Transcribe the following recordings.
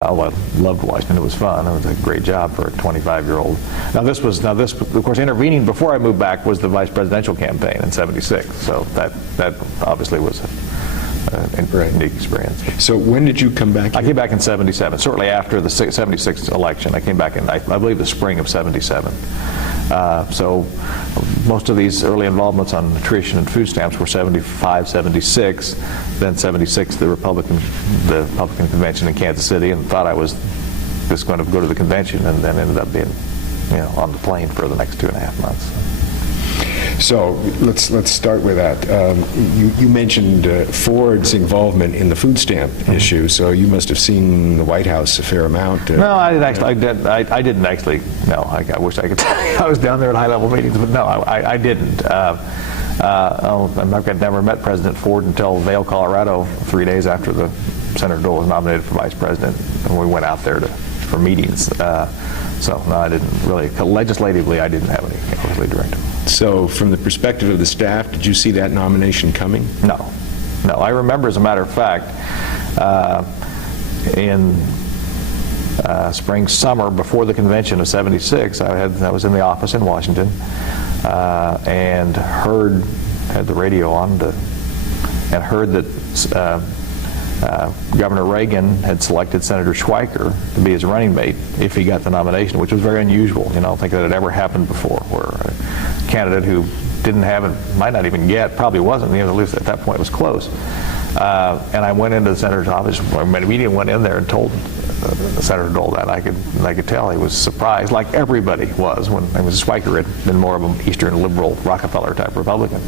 Oh, I loved Washington. It was fun. It was a great job for a 25-year-old. Now this, of course, intervening before I moved back was the vice presidential campaign in '76. So that obviously was a unique experience. So when did you come back? I came back in '77, shortly after the '76 election. I came back in, I believe, the spring of '77. So most of these early involvements on nutrition and food stamps were '75, '76. Then '76, the Republican convention in Kansas City, and thought I was just going to go to the convention, and then ended up being, on the plane for the next 2.5 months. So let's start with that. You mentioned Ford's involvement in the food stamp issue, so you must have seen the White House a fair amount. No, I didn't actually. I didn't actually. No, I wish I could tell you I was down there at high-level meetings, but no, I didn't. I've never met President Ford until Vail, Colorado, 3 days after Senator Dole was nominated for vice president, and we went out there for meetings. So no, I didn't really. Legislatively, I didn't have any early direct. So from the perspective of the staff, did you see that nomination coming? No. I remember, as a matter of fact, in spring, summer, before the convention of '76, I was in the office in Washington and had the radio on, and heard that Governor Reagan had selected Senator Schweiker to be his running mate if he got the nomination, which was very unusual. I don't think that had ever happened before, where a candidate who didn't have it, might not even get, probably wasn't, at least at that point it was close. And I went into the senator's office, I immediately went in there and told Senator Dole that. I could tell he was surprised, like everybody was, when Schweiker had been more of an Eastern liberal Rockefeller-type Republican.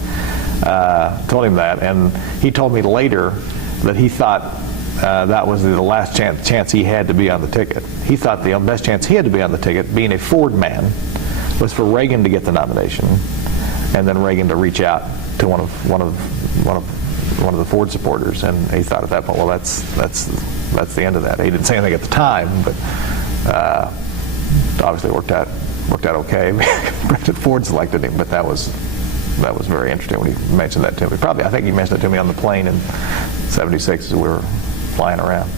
Told him that, and he told me later that he thought that was the last chance he had to be on the ticket. He thought the best chance he had to be on the ticket, being a Ford man, was for Reagan to get the nomination, and then Reagan to reach out to one of the Ford supporters. And he thought at that point, well, that's the end of that. He didn't say anything at the time, but obviously it worked out okay. President Ford selected him, but that was very interesting when he mentioned that to me. I think he mentioned it to me on the plane in '76 as we were flying around.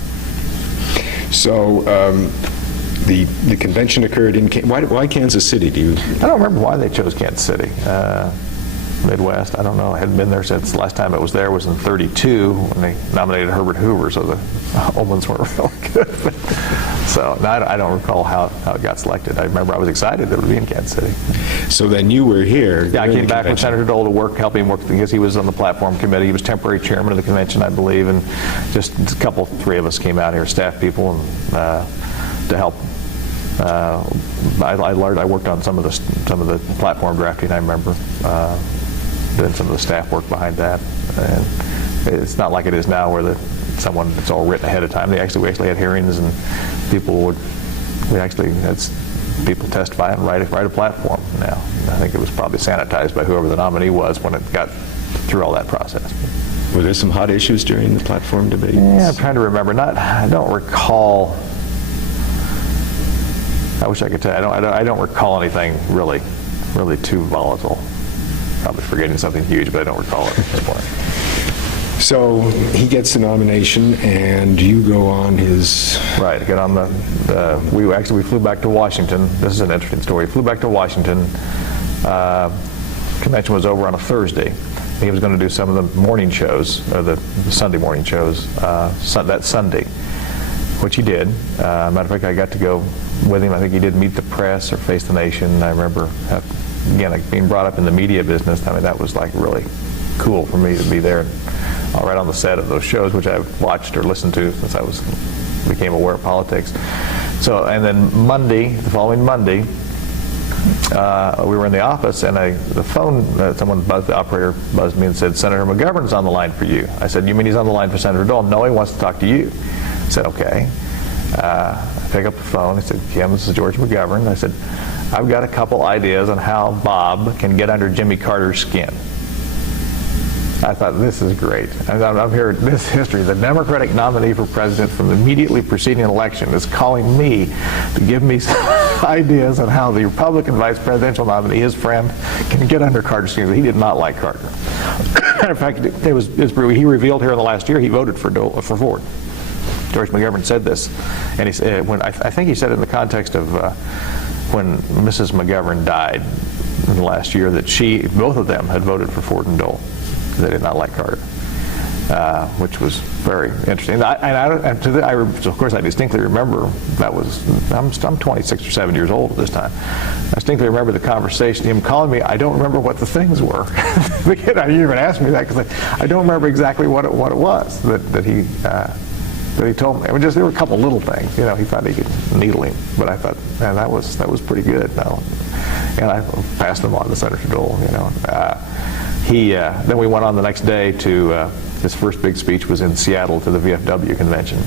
So the convention occurred in why Kansas City? I don't remember why they chose Kansas City. Midwest, I don't know. I hadn't been there since the last time it was there was in '32 when they nominated Herbert Hoover, so the omens were really good. So no, I don't recall how it got selected. I remember I was excited that it would be in Kansas City. So then you were here. Yeah, I came back with Senator Dole to help him work, because he was on the platform committee. He was temporary chairman of the convention, I believe, and just three of us came out here, staff people, and to help. I worked on some of the platform drafting. I remember doing some of the staff work behind that, and it's not like it is now where it's all written ahead of time. We actually had hearings, and we actually had people testify and write a platform now. I think it was probably sanitized by whoever the nominee was when it got through all that process. Were there some hot issues during the platform debate? Yeah, I'm trying to remember. I don't recall. I wish I could tell you. I don't recall anything really too volatile. Probably forgetting something huge, but I don't recall it at this point. So he gets the nomination, and you go on his... Right, get on we flew back to Washington. This is an interesting story. We flew back to Washington. Convention was over on a Thursday. He was going to do some of the morning shows, or the Sunday morning shows, that Sunday, which he did. Matter of fact, I got to go with him. I think he did Meet the Press or Face the Nation. I remember, again, being brought up in the media business. I mean, that was like really cool for me to be there, right on the set of those shows, which I've watched or listened to since I became aware of politics. So, and then the following Monday, we were in the office, and the phone, the operator buzzed me and said, "Senator McGovern's on the line for you." I said, "You mean he's on the line for Senator Dole?" "No, he wants to talk to you." I said, "Okay." I pick up the phone. I said, "Kim, this is George McGovern." I said, "I've got a couple ideas on how Bob can get under Jimmy Carter's skin." I thought, this is great. I'm hearing this history. The Democratic nominee for president from the immediately preceding election is calling me to give me some ideas on how the Republican vice presidential nominee, his friend, can get under Carter's skin. He did not like Carter. Matter of fact, he revealed here in the last year he voted for Ford. George McGovern said this, and he said, I think he said it in the context of when Mrs. McGovern died in the last year, that both of them had voted for Ford and Dole. They did not like Carter, which was very interesting. Of course, I distinctly remember I'm 26 or 7 years old at this time. I distinctly remember the conversation, him calling me. I don't remember what the things were. The kid, I even asked me that because I don't remember exactly what it was that he told me. I mean, there were a couple little things. He thought he could needle him, but I thought, man, that was pretty good. And I passed them on to Senator Dole. Then we went on the next day to his first big speech was in Seattle to the VFW convention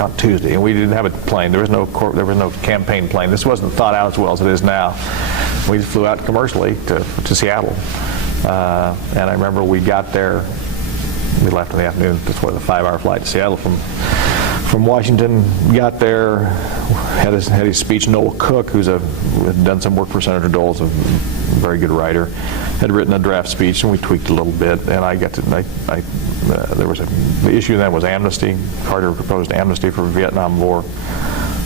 on Tuesday, and we didn't have a plane. There was no campaign plane. This wasn't thought out as well as it is now. We just flew out commercially to Seattle, and I remember we got there. We left in the afternoon. This was a 5-hour flight to Seattle from Washington. Got there, had his speech. Noel Cook, had done some work for Senator Dole, is a very good writer, had written a draft speech, and we tweaked a little bit. And the issue then was amnesty. Carter proposed amnesty for Vietnam War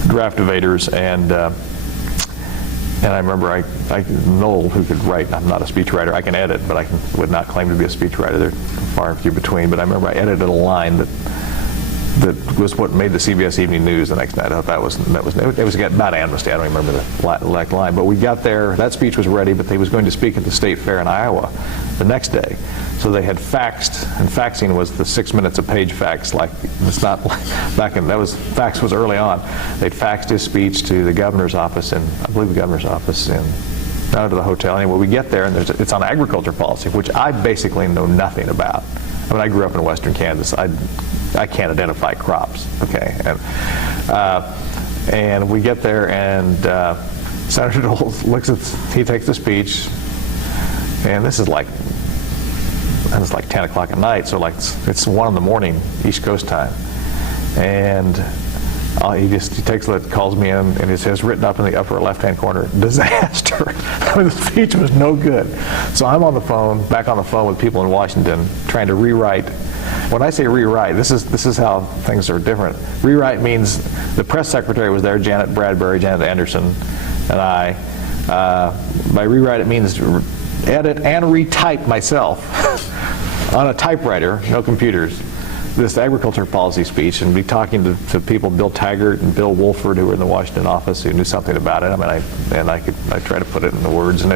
draft evaders, and I remember Noel, who could write, I'm not a speechwriter, I can edit, but I would not claim to be a speechwriter. They're far and few between. But I remember I edited a line that was what made the CBS Evening News the next night. I thought it was about amnesty. I don't remember the exact line. But we got there, that speech was ready, but he was going to speak at the State Fair in Iowa the next day. So they had faxed, and faxing was the 6 minutes a page fax. It's not fax was early on. They'd faxed his speech to the governor's office, and I believe the governor's office down to the hotel. Anyway, we get there, and it's on agriculture policy, which I basically know nothing about. I mean, I grew up in western Kansas. I can't identify crops, okay? And we get there, and Senator Dole he takes the speech, and this is like 10 o'clock at night, so it's 1 in the morning, East Coast time. And he takes it, calls me in, and it says written up in the upper left-hand corner, disaster. I mean, the speech was no good. So I'm back on the phone with people in Washington, trying to rewrite. When I say rewrite, this is how things are different. Rewrite means the press secretary was there, Janet Bradbury, Janet Anderson, and I. By rewrite, it means edit and retype myself on a typewriter, no computers, this agriculture policy speech, and be talking to people, Bill Taggart and Bill Wolford, who were in the Washington office, who knew something about it. I mean, I tried to put it in the words, and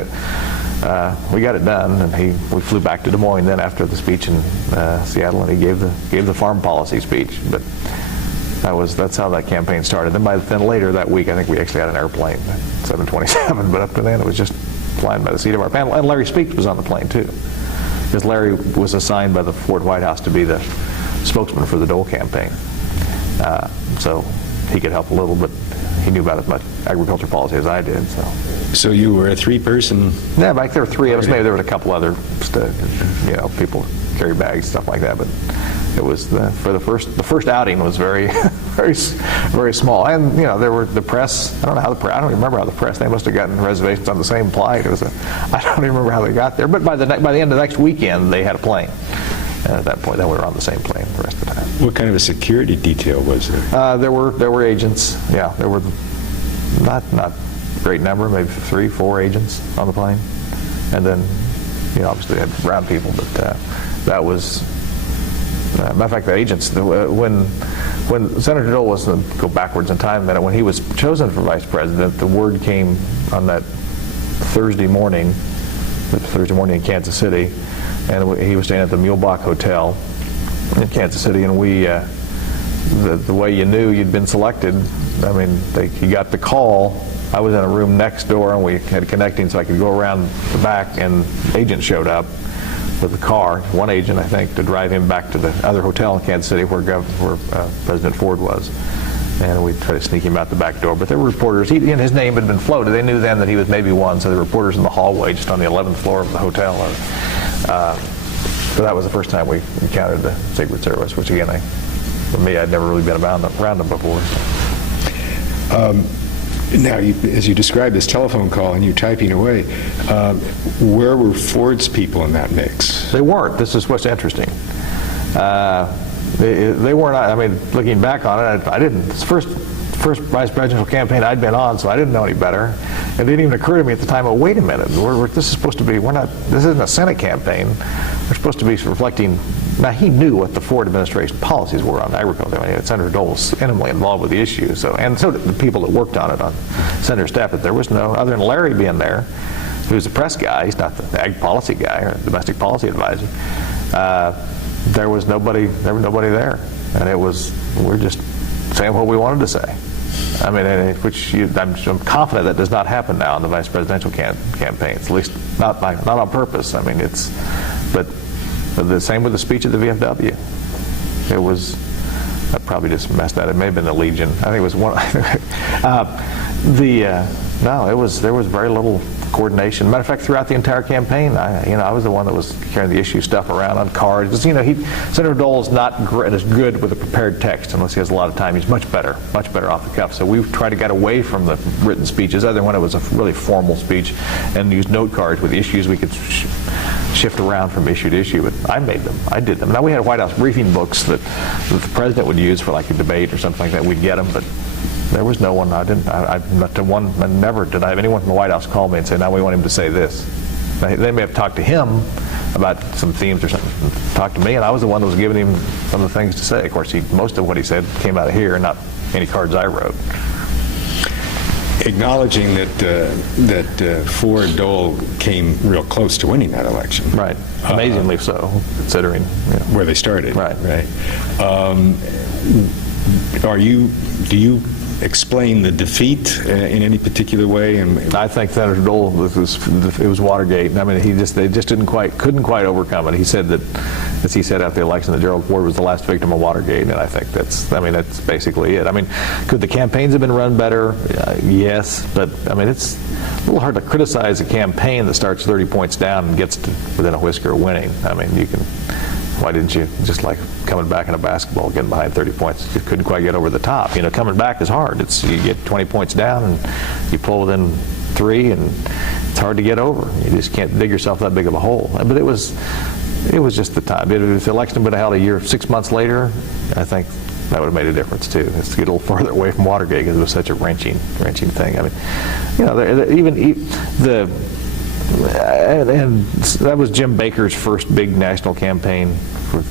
we got it done, and we flew back to Des Moines then after the speech in Seattle, and he gave the farm policy speech. But that's how that campaign started. Then later that week, I think we actually had an airplane, 727. But up to then, it was just flying by the seat of our pants. And Larry Speakes was on the plane too, because Larry was assigned by the Ford White House to be the spokesman for the Dole campaign. So he could help a little, but he knew about as much agriculture policy as I did. So you were a 3-person? Yeah, back there were 3 of us. Maybe there were a couple other, people carry bags, stuff like that. But it was the first outing was very, very, very small. And there were the press. I don't even remember how the press. They must have gotten reservations on the same flight. I don't even remember how they got there. But by the end of the next weekend, they had a plane. And at that point, then we were on the same plane the rest of the time. What kind of a security detail was there? There were agents. Yeah, there were not a great number, maybe 3, 4 agents on the plane, and then obviously they had ground people. But that was matter of fact, the agents. When Senator Dole was, go backwards in time a minute, when he was chosen for vice president, the word came on that Thursday morning in Kansas City. And he was staying at the Muehlbach Hotel in Kansas City, and the way you knew you'd been selected, I mean, he got the call. I was in a room next door, and we had connecting, so I could go around the back, and agents showed up with a car, one agent, I think, to drive him back to the other hotel in Kansas City where President Ford was. And we tried to sneak him out the back door. But there were reporters. His name had been floated. They knew then that he was maybe one, so there were reporters in the hallway just on the 11th floor of the hotel. So that was the first time we encountered the Secret Service, which again, for me, I'd never really been around them before. Now, as you described this telephone call and you typing away, where were Ford's people in that mix? They weren't. This is what's interesting. they weren't, I mean, looking back on it, I didn't, it's the first vice presidential campaign I'd been on, so I didn't know any better. It didn't even occur to me at the time, oh, wait a minute, this is supposed to be, this isn't a Senate campaign. We're supposed to be reflecting, now he knew what the Ford administration policies were on agriculture. I mean, Senator Dole was intimately involved with the issue, so, and so did the people that worked on it on Senator staff, but there was no, other than Larry being there, who's the press guy, he's not the ag policy guy or domestic policy advisor, there was nobody there. And it was, we're just saying what we wanted to say. I mean, I'm confident that does not happen now in the vice presidential campaigns, at least not on purpose. I mean, but the same with the speech at the VFW. It was, I probably just messed that. It may have been the Legion. I think it was one. No, there was very little coordination. Matter of fact, throughout the entire campaign, I was the one that was carrying the issue stuff around on cards. Senator Dole is not as good with a prepared text unless he has a lot of time. He's much better off the cuff. So we've tried to get away from the written speeches, other than when it was a really formal speech, and use note cards with issues we could shift around from issue to issue. But I did them. Now we had White House briefing books that the president would use for like a debate or something like that. We'd get them, but there was no one. Never did I have anyone from the White House call me and say, now we want him to say this. They may have talked to him about some themes or something, talked to me, and I was the one that was giving him some of the things to say. Of course, most of what he said came out of here, not any cards I wrote. Acknowledging that Ford Dole came real close to winning that election. Right. Amazingly so, considering where they started. Right. Do you explain the defeat in any particular way? I think Senator Dole, it was Watergate. I mean, they just couldn't quite overcome it. He said that, as he said after the election, that Gerald Ford was the last victim of Watergate, and I think that's basically it. I mean, could the campaigns have been run better? Yes, but I mean, it's a little hard to criticize a campaign that starts 30 points down and gets to within a whisker of winning. I mean, why didn't you, just like coming back in a basketball, getting behind 30 points, you couldn't quite get over the top. Coming back is hard. You get 20 points down and you pull within 3, and it's hard to get over. You just can't dig yourself that big of a hole. But it was just the time. If the election had been held a year, 6 months later, I think that would have made a difference too. It's to get a little farther away from Watergate because it was such a wrenching thing. I mean, and that was Jim Baker's first big national campaign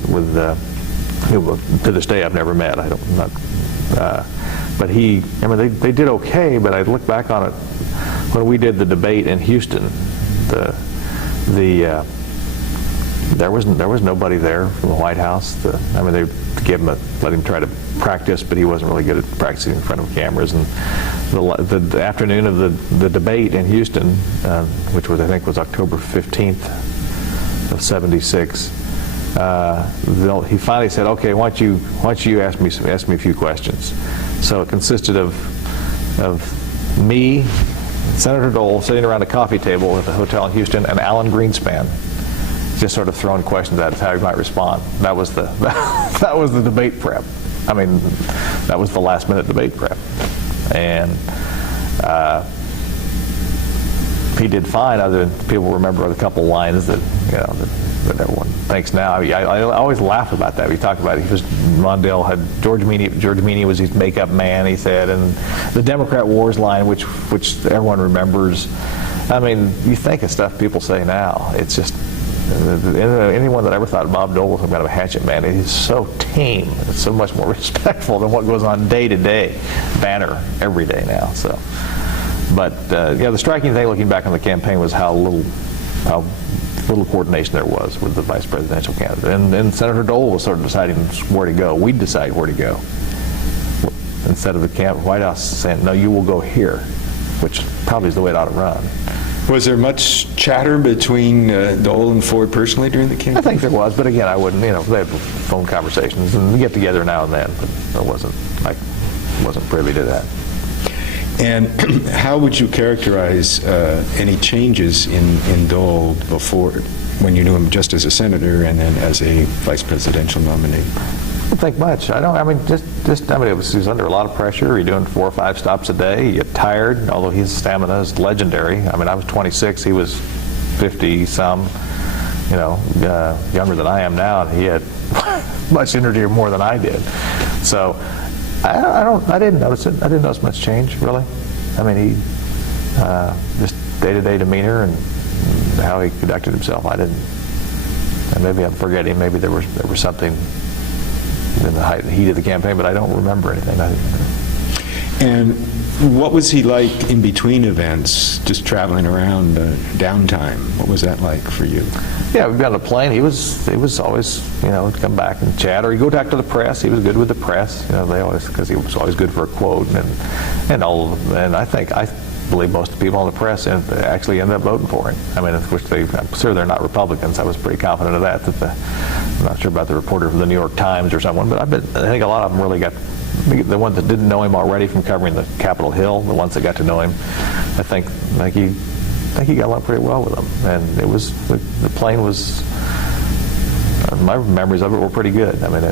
with to this day I've never met. But they did okay. But I look back on it when we did the debate in Houston. There was nobody there from the White House. They let him try to practice, but he wasn't really good at practicing in front of cameras. And the afternoon of the debate in Houston, which I think was October 15th of '76, he finally said, "Okay, why don't you ask me a few questions?" So it consisted of me, Senator Dole, sitting around a coffee table at the hotel in Houston, and Alan Greenspan, just sort of throwing questions at us how he might respond. That was the debate prep. I mean, that was the last minute debate prep, and he did fine. Other than people remember a couple lines that that everyone thinks now. I always laugh about that. We talked about it. Mondale had George Meany was his makeup man, he said, and the Democrat Wars line, which everyone remembers. I mean, you think of stuff people say now. It's just. Anyone that ever thought Bob Dole was some kind of a hatchet man, he's so tame. It's so much more respectful than what goes on day to day, banner every day now. So, but the striking thing looking back on the campaign was how little coordination there was with the vice presidential candidate, and Senator Dole was sort of deciding where to go. We'd decide where to go instead of the White House saying, "No, you will go here," which probably is the way it ought to run. Was there much chatter between Dole and Ford personally during the campaign? I think there was, but again, I wouldn't. They had phone conversations and we get together now and then, but I wasn't privy to that. And how would you characterize any changes in Dole before, when you knew him just as a senator and then as a vice presidential nominee? I don't think much. He was under a lot of pressure. You're doing 4 or 5 stops a day. You get tired, although his stamina is legendary. I mean, I was 26, he was 50 some. younger than I am now, and he had much energy more than I did. So I didn't notice it. I didn't notice much change, really. I mean, he just day-to-day demeanor and how he conducted himself. I didn't. And maybe I'm forgetting. Maybe there was something in the heat of the campaign, but I don't remember anything. And what was he like in between events, just traveling around, downtime? What was that like for you? Yeah, we'd be on the plane. He was always, he'd come back and chat, or he'd go back to the press. He was good with the press. Because he was always good for a quote, and I believe most of the people on the press actually ended up voting for him. I mean, I'm sure they're not Republicans. I was pretty confident of that. I'm not sure about the reporter from the New York Times or someone, but I think a lot of them really got. The ones that didn't know him already from covering the Capitol Hill, the ones that got to know him, I think he got along pretty well with them. And it was the plane was. My memories of it were pretty good. I mean,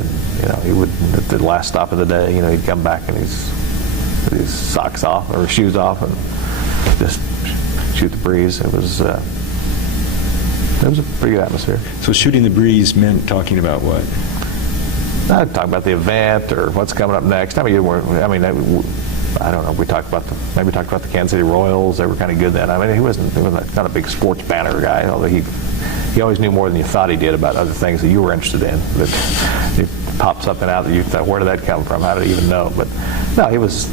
he would at the last stop of the day, he'd come back and his socks off or his shoes off and just shoot the breeze. It was a pretty good atmosphere. So shooting the breeze meant talking about what? Talk about the event or what's coming up next. I don't know. We talked about the Kansas City Royals. They were kind of good then. I mean, he was not a big sports banner guy, although he always knew more than you thought he did about other things that you were interested in. That he popped something out that you thought, where did that come from? How did he even know? But no, it was.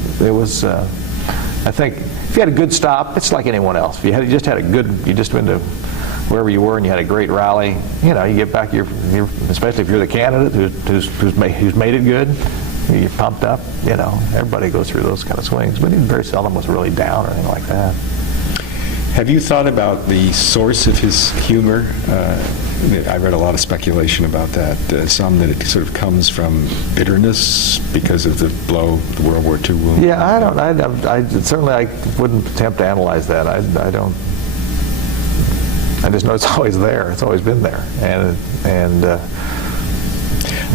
I think if you had a good stop, it's like anyone else. If you just went to wherever you were and you had a great rally, you get back, especially if you're the candidate who's made it good, you're pumped up. Everybody goes through those kind of swings, but he very seldom was really down or anything like that. Have you thought about the source of his humor? I read a lot of speculation about that. Some that it sort of comes from bitterness because of the blow, the World War II wound. Yeah, I certainly wouldn't attempt to analyze that. I don't. I just know it's always there. It's always been there, and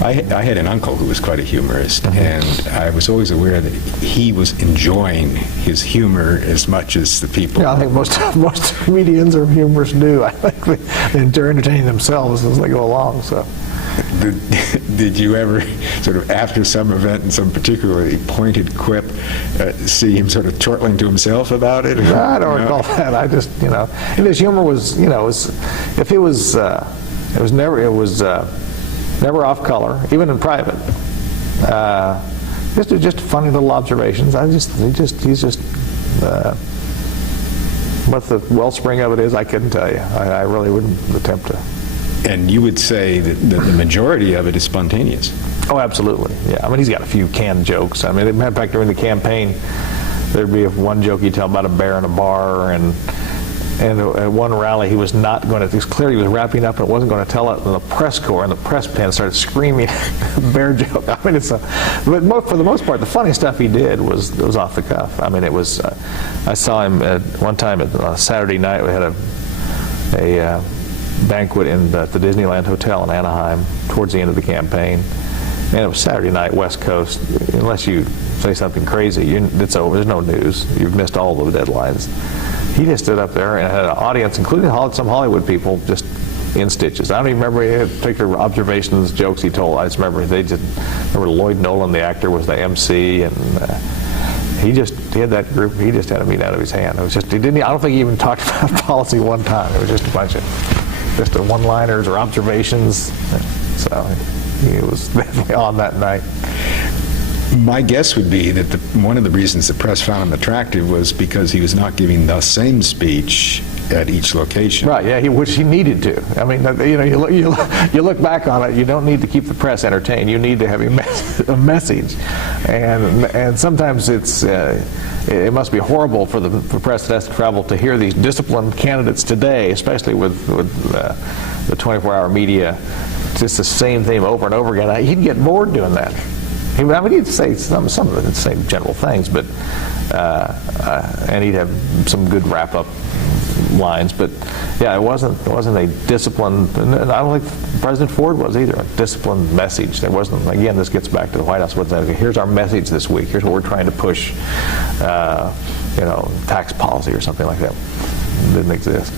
I had an uncle who was quite a humorist, and I was always aware that he was enjoying his humor as much as the people. Yeah, I think most comedians or humorists do. I think they're entertaining themselves as they go along. So. Did you ever, sort of after some event and some particularly pointed quip, see him sort of chortling to himself about it? No, I don't recall that. I just, and his humor was, it was never off color, even in private. Just funny little observations. He's just. What the wellspring of it is, I couldn't tell you. I really wouldn't attempt to. And you would say that the majority of it is spontaneous. Oh, absolutely. Yeah. I mean, he's got a few canned jokes. I mean, in fact, during the campaign, there'd be one joke he'd tell about a bear in a bar, and at one rally he was not going to. It was clear he was wrapping up and wasn't going to tell it. And the press corps and the press pen started screaming bear joke. I mean, but for the most part, the funny stuff he did was off the cuff. I mean, it was. I saw him at one time on Saturday night. We had a banquet at the Disneyland Hotel in Anaheim towards the end of the campaign, and it was Saturday night, West Coast. Unless you say something crazy, it's over. There's no news. You've missed all those deadlines. He just stood up there and had an audience, including some Hollywood people, just in stitches. I don't even remember any particular observations, jokes he told. I just remember remember Lloyd Nolan, the actor, was the MC, and he had that group. He just had a meat out of his hand. It was just I don't think he even talked about policy one time. It was just a bunch of one-liners or observations. So he was definitely on that night. My guess would be that one of the reasons the press found him attractive was because he was not giving the same speech at each location. Right, yeah, which he needed to. I mean, you look back on it, you don't need to keep the press entertained. You need to have a message. And sometimes it must be horrible for the press that has to travel to hear these disciplined candidates today, especially with the 24-hour media, just the same theme over and over again. He'd get bored doing that. He'd say some of the same general things, but and he'd have some good wrap-up lines. But yeah, it wasn't a disciplined, and I don't think President Ford was either, a disciplined message. There wasn't. Again, this gets back to the White House. Here's our message this week. Here's what we're trying to push. Tax policy or something like that. It didn't exist.